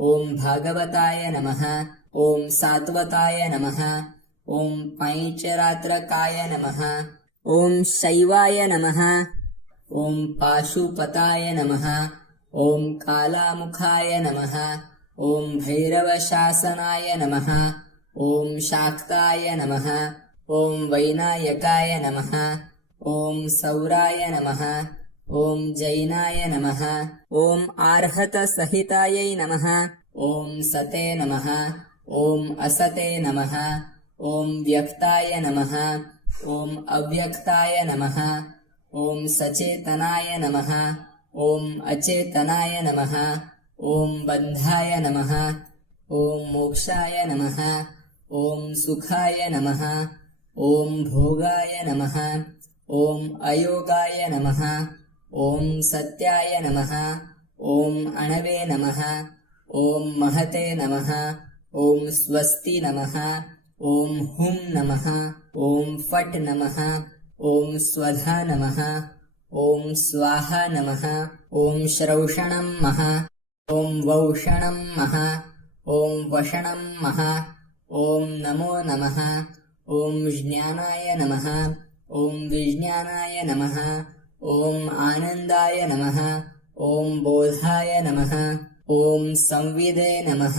ॐ भागवताय नमः। ॐ सात्वताय नमः। ॐ पैंचरात्रकाय नमः। ॐ शैवाय नमः। ॐ पाशुपताय नमः। ॐ कालामुखाय नमः। ॐ भैरवशासनाय नमः। ॐ शाक्ताय नमः। ॐ वैनायकाय नमः। ॐ सौराय नमः। ॐ जैनाय नमः। ॐ आर्हतसहितायै नमः। ॐ सते नमः। ॐ असते नमः। ॐ व्यक्ताय नमः। ॐ अव्यक्ताय नमः। ॐ सचेतनाय नमः। ॐ अचेतनाय नमः। ॐ बन्धाय नमः। ॐ मोक्षाय नमः। ॐ सुखाय नमः। ॐ भोगाय नमः। ॐ अयोगाय नमः। ॐ सत्याय नमः। ॐ अणवे नमः। ॐ महते नमः। ॐ स्वस्ति नमः। ॐ हुं नमः। ॐ फट् नमः। ॐ स्वधा नमः। ॐ स्वाहा नमः। ॐ श्रौषणं मः। ॐ वौषणं मः। ॐ वषणं मः। ॐ नमो नमः। ॐ ज्ञानाय नमः। ॐ विज्ञानाय नमः। ॐ आनन्दाय नमः। ॐ बोधाय नमः। ॐ संविदे नमः।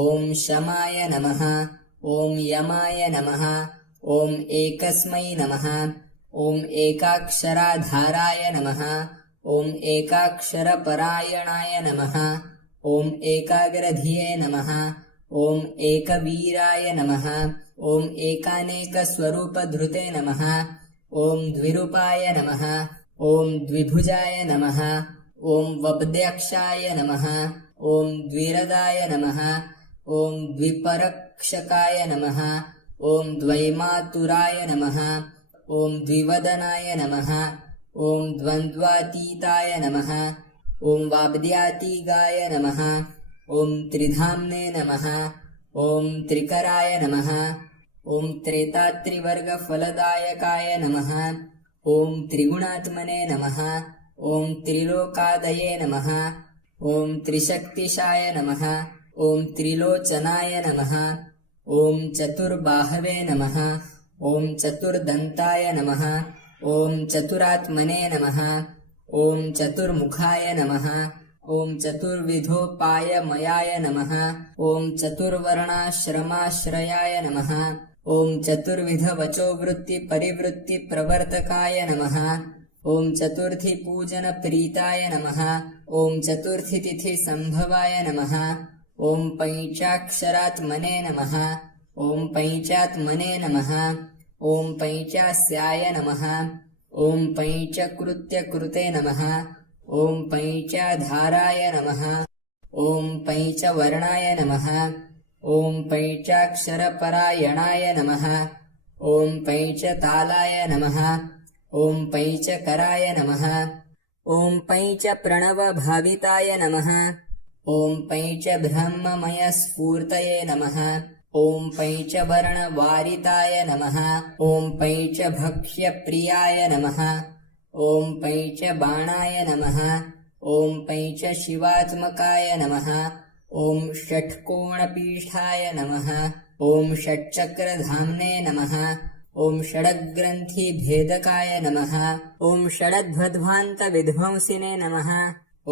ॐ शमाय नमः। ॐ यमाय नमः। ॐ एकस्मै नमः। ॐ एकाक्षराधाराय नमः। ॐ एकाक्षरपरायणाय नमः। ॐ एकाग्रधिये नमः। ॐ एकवीराय नमः। ॐ एकानेकस्वरूपधृते नमः। ॐ द्विरूपाय नमः। ॐ द्विभुजाय नमः। ॐ वब्द्यक्षाय नमः। ॐ द्विरदाय नमः। ॐ द्विपरक्षकाय नमः। ॐ द्वैमातुराय नमः। ॐ द्विवदनाय नमः। ॐ द्वन्द्वातीताय नमः। ॐ वाब्द्यातीगाय नमः। ॐ त्रिधाम्ने नमः। ॐ त्रिकराय नमः। ॐ त्रेतात्रिवर्गफलदायकाय नमः। ॐ त्रिगुणात्मने नमः। ॐ त्रिलोकादये नमः। ॐ त्रिशक्तिशाय नमः। ॐ त्रिलोचनाय नमः। ॐ चतुर्बाहवे नमः। ॐ चतुर्दन्ताय नमः। ॐ चतुरात्मने नमः। ॐ चतुर्मुखाय नमः। ॐ चतुर्विधोपायमयाय नमः। ॐ चतुर्वर्णाश्रमाश्रयाय नमः। ॐ चतुर्विधवचोवृत्तिपरिवृत्तिप्रवर्तकाय नमः। ॐ चतुर्थीपूजनप्रीताय नमः। ॐ चतुर्थीतिथिसम्भवाय नमः। ॐ पञ्चाक्षरात्मने नमः। ॐ पञ्चात्मने नमः। ॐ पञ्चास्याय नमः। ॐ पञ्चकृत्यकृते नमः। ॐ पञ्चाधाराय नमः। ॐ पञ्चवर्णाय नमः। ॐ पञ्चाक्षरपरायणाय नमः। ॐ पञ्चतालाय नमः। ॐ पञ्चकराय नमः। ॐ पञ्चप्रणवभाविताय नमः। ॐ पञ्चब्रह्ममयस्फूर्तये नमः। ॐ पञ्चवर्णवारिताय नमः। ॐ पञ्चभक्ष्यप्रियाय नमः। ॐ पञ्चबाणाय नमः। ॐ पञ्चशिवात्मकाय नमः। ॐ षट्कोणपीठाय नमः। ॐ षट्चक्रधाम्ने नमः। ॐ षड्ग्रन्थिभेदकाय नमः। ॐ षडध्वध्वान्तविध्वंसिने नमः।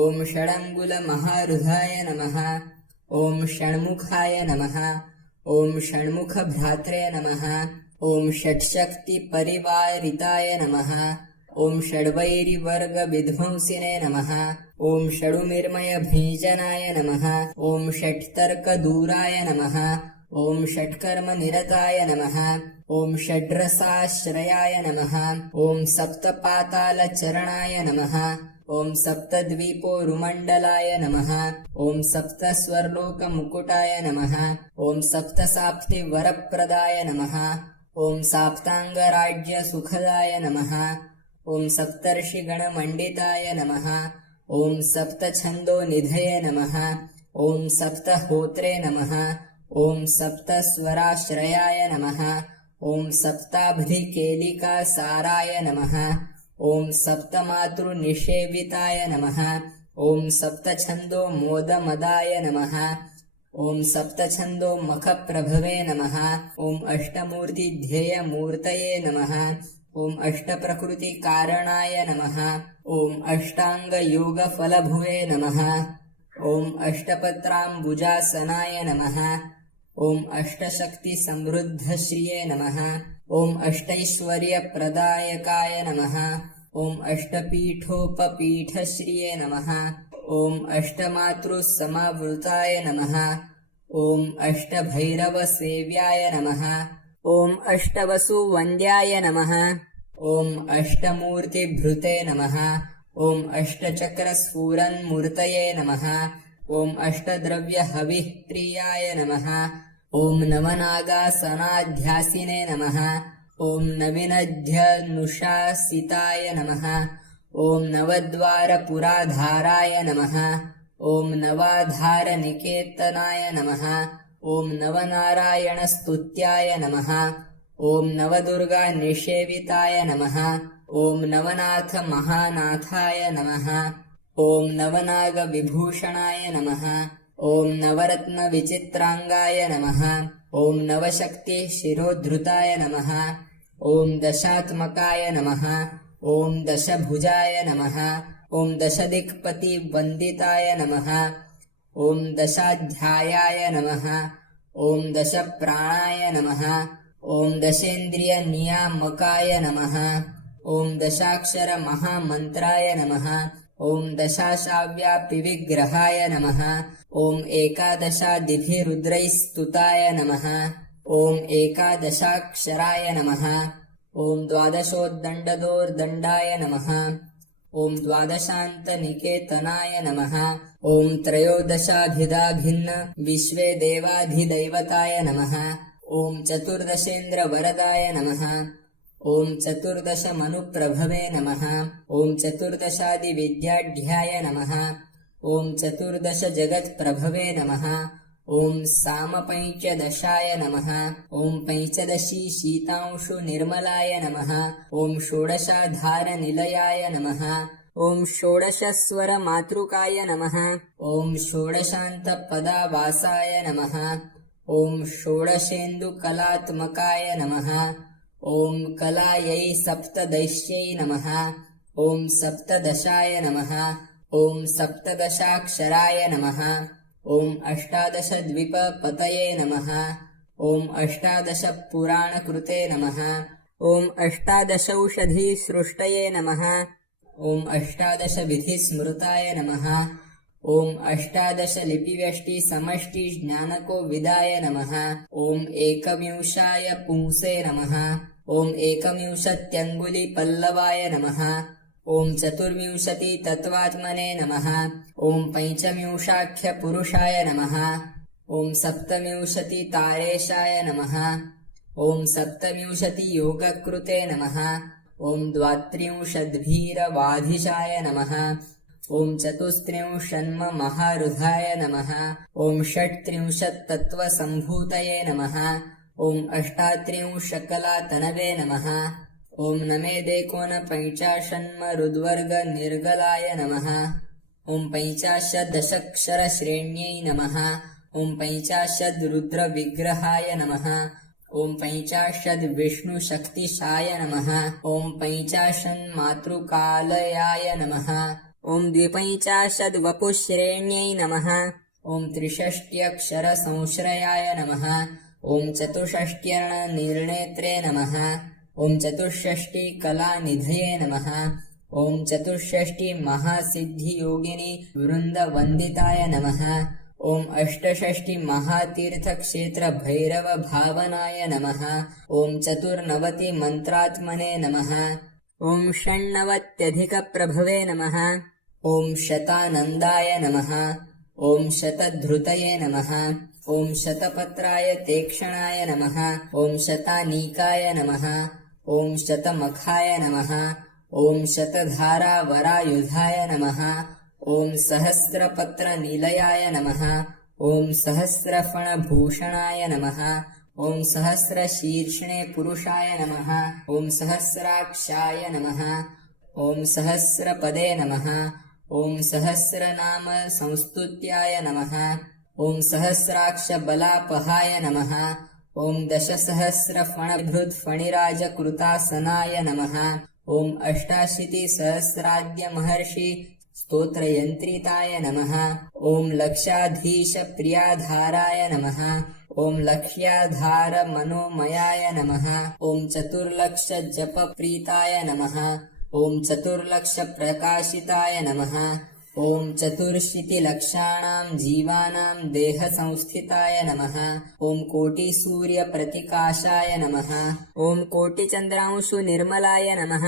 ॐ षडङ्गुलमहारुधाय नमः। ॐ षण्मुखाय नमः। ॐ षण्मुखभ्रात्रे नमः। ॐ षट्शक्तिपरिवारिताय नमः। ॐ षड्वैरिवर्गविध्वंसिने नमः। ॐ षडुमिर्मयभीजनाय नमः। ॐ षट्तर्कदूराय नमः। ॐ षट्कर्मनिरताय नमः। ॐ षड्रसाश्रयाय नमः। ॐ सप्तपातालचरणाय नमः। ॐ सप्तद्वीपोरुमण्डलाय नमः। ॐ सप्तस्वर्लोकमुकुटाय नमः। ॐ सप्तसाप्तिवरप्रदाय नमः। ॐ साप्ताङ्गराज्यसुखदाय नमः। ॐ सप्तर्षिगणमण्डिताय नमः। ॐ सप्तछन्दोनिधये नमः। ॐ सप्तहोत्रे नमः। ॐ सप्तस्वराश्रयाय नमः। ॐ सप्ताब्धिकेलिकासाराय नमः। ॐ सप्तमातृनिषेविताय नमः। ॐ सप्तछन्दो मोदमदाय नमः। ॐ सप्तछन्दो मखप्रभवे नमः। ॐ अष्टमूर्तिध्येयमूर्तये नमः। ॐ अष्टप्रकृतिकारणाय नमः। ॐ अष्टाङ्गयोगफलभुवे नमः। ॐ अष्टपत्राम्बुजासनाय नमः। ॐ अष्टशक्तिसमृद्धश्रिये नमः। ॐ अष्टैश्वर्यप्रदायकाय नमः। ॐ अष्टपीठोपपीठश्रिये नमः। ॐ अष्टमातृसमावृताय नमः। ॐ अष्टभैरवसेव्याय नमः। ॐ अष्टवसुवन्द्याय नमः। ॐ अष्टमूर्तिभृते नमः। ॐ अष्टचक्रस्फुरन्मूर्तये नमः। ॐ अष्टद्रव्यहविःप्रियाय नमः। ॐ नवनागासनाध्यासिने नमः। ॐ नविनध्यनुशासिताय नमः। ॐ नवद्वारपुराधाराय नमः। ॐ नवाधारनिकेतनाय नमः। ॐ नवनारायणस्तुत्याय नमः। ॐ नवदुर्गानिषेविताय नमः। ॐ नवनाथमहानाथाय नमः। ॐ नवनागविभूषणाय नमः। ॐ नवरत्नविचित्राङ्गाय नमः। ॐ नवशक्तिशिरोद्धृताय नमः। ॐ दशात्मकाय नमः। ॐ दशभुजाय नमः। ॐ दशदिक्पतिवन्दिताय नमः। ॐ दशाध्यायाय नमः। ॐ दशप्राणाय नमः। ॐ दशेन्द्रियनियामकाय नमः। ॐ दशाक्षरमहामन्त्राय नमः। ॐ दशाशाव्यापिविग्रहाय नमः। ॐ एकादशादिभिरुद्रैस्तुताय नमः। ॐ एकादशाक्षराय नमः। ॐ द्वादशोद्दण्डदोर्दण्डाय नमः। ॐ द्वादशान्तनिकेतनाय नमः। ॐ त्रयोदशाभिधाभिन्न विश्वे देवाधिदैवताय नमः। ॐ चतुर्दशेन्द्रवरदाय नमः। ॐ चतुर्दशमनुप्रभवे नमः। ॐ चतुर्दशादिविद्याढ्याय नमः। ॐ चतुर्दशजगत्प्रभवे नमः। ॐ सामपञ्चदशाय नमः। ॐ पञ्चदशी शीतांशुनिर्मलाय नमः। ॐ षोडशाधारनिलयाय नमः। ॐ षोडशस्वरमातृकाय नमः। ॐ षोडशान्तपदावासाय नमः। ॐ षोडशेन्दुकलात्मकाय नमः। ॐ कलायै सप्तदैश्यै नमः। ॐ सप्तदशाय नमः। ॐ सप्तदशाक्षराय नमः। ॐ अष्टादशद्विपपतये नमः। ॐ अष्टादशपुराणकृते नमः। ॐ अष्टादशौषधीसृष्टये नमः। ॐ अष्टादशविधिस्मृताय नमः। ॐ अष्टादशलिपिव्यष्टिसमष्टिज्ञानकोविदाय नमः। ॐ एकविंशाय पुंसे नमः। ॐ एकविंशत्यङ्गुलिपल्लवाय नमः। ॐ चतुर्विंशतितत्त्वात्मने नमः। ॐ पञ्चविंशाख्यपुरुषाय नमः। ॐ सप्तविंशतितारेशाय नमः। ॐ सप्तविंशतियोगकृते नमः। ॐ द्वात्रिंशद्भीरवाधिशाय नमः। ॐ चतुस्त्रिंशन्महारुधाय नमः। ॐ षट्त्रिंशत्तत्त्वसम्भूतये नमः। ॐ अष्टात्रिंशकलातनवे नमः। ॐ नमेदेकोनपञ्चाशन्मरुद्वर्गनिर्गलाय नमः। ॐ पञ्चाशद्दशक्षरश्रेण्यै नमः। ॐ पञ्चाशद्रुद्रविग्रहाय नमः। ॐ पञ्चाशद्विष्णुशक्तिशाय नमः। ॐ पञ्चाशन्मातृकालयाय नमः। ॐ द्विपञ्चाशद्वपुश्रेण्यै नमः। ॐ त्रिषष्ट्यक्षरसंश्रयाय नमः। ॐ चतुष्षष्ट्यर्णनिर्णेत्रे नमः। ॐ चतुष्षष्टिकलानिधये नमः। ॐ चतुष्षष्टिमहासिद्धियोगिनी वृन्दवन्दिताय नमः। ॐ अष्टषष्टिमहातीर्थक्षेत्रभैरवभावनाय नमः। ॐ चतुर्नवतिमन्त्रात्मने नमः। ॐ षण्णवत्यधिकप्रभवे नमः। ॐ शतानन्दाय नमः। ॐ शतधृतये नमः। ॐ शतपत्राय तीक्ष्णाय नमः। ॐ शतानीकाय नमः। ॐ शतमखाय नमः। ॐ शतधारावरायुधाय नमः। ॐ सहस्रपत्रनिलयाय नमः। ॐ सहस्रफणभूषणाय नमः। ॐ सहस्रशीर्षणे पुरुषाय नमः। ॐ सहस्राक्षाय नमः। ॐ सहस्रपदे नमः। ॐ सहस्रनाम संस्तुत्याय नमः। ॐ सहस्राक्षबलापहाय नमः। ॐ दशसहस्रफणभृत्फणिराजकृतासनाय नमः। ॐ अष्टाशीतिसहस्राद्यमहर्षि स्तोत्रयन्त्रिताय नमः। ॐ लक्षाधीशप्रियाधाराय नमः। ॐ लक्ष्याधारमनोमयाय नमः। ॐ चतुर्लक्षजपप्रीताय नमः। ॐ चतुर्लक्षप्रकाशिताय नमः। ॐ चतुर्शीतिलक्षाणां जीवानां देहसंस्थिताय नमः। ॐ कोटिसूर्यप्रतिकाशाय नमः। ॐ कोटिचन्द्रांशुनिर्मलाय नमः।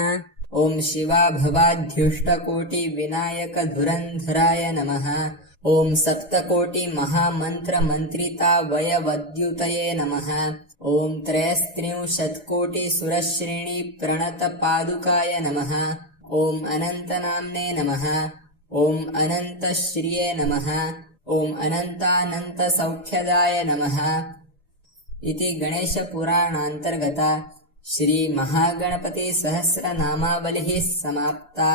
ॐ शिवाभवाद्युष्टकोटिविनायकधुरन्धराय नमः। ॐ सप्तकोटिमहामन्त्रमन्त्रितावयवद्युतये नमः। ॐ त्रयस्त्रिंशत्कोटिसुरश्रेणीप्रणतपादुकाय नमः। ॐ अनन्तनाम्ने नमः। ॐ अनन्तश्रिये नमः। ॐ अनन्तानन्तसौख्यदाय नमः। इति गणेशपुराणान्तर्गता श्रीमहागणपतिसहस्रनामावलिः समाप्ता।